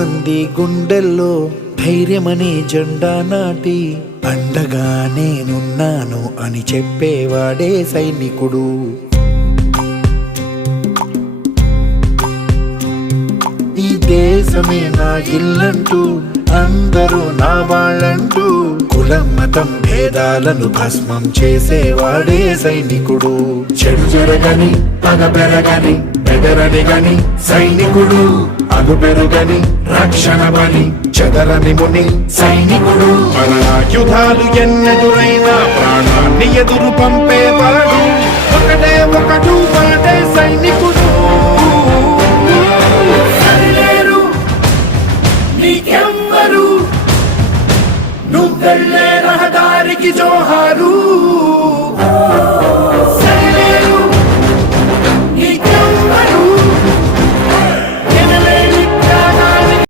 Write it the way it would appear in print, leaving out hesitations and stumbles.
మంది గుండెల్లో ధైర్యమనే జెండా నాటి అండగా నేనున్నాను అని చెప్పేవాడే సైనికుడు. ఈ దేశమే నా ఇల్లంటూ అందరూ నా వాళ్ళంటూ కులం మతం భేదాలను భస్మం చేసేవాడే సైనికుడు. చెడు జరగని పగ పెరగని బెదరని గని సైనికుడు, అగు పెరుగని రక్షణ బని చెదరని ముని సైనికుడు. మన ఆయుధాలు ఎన్నెదురైనా ప్రాణాన్ని ఎదురు పంపేవాడు ఒకటే ఒకడు వాడే సైనికుడు. నీకెవ్వరు నువ్వెళ్ళే రహదారికి జోహారు.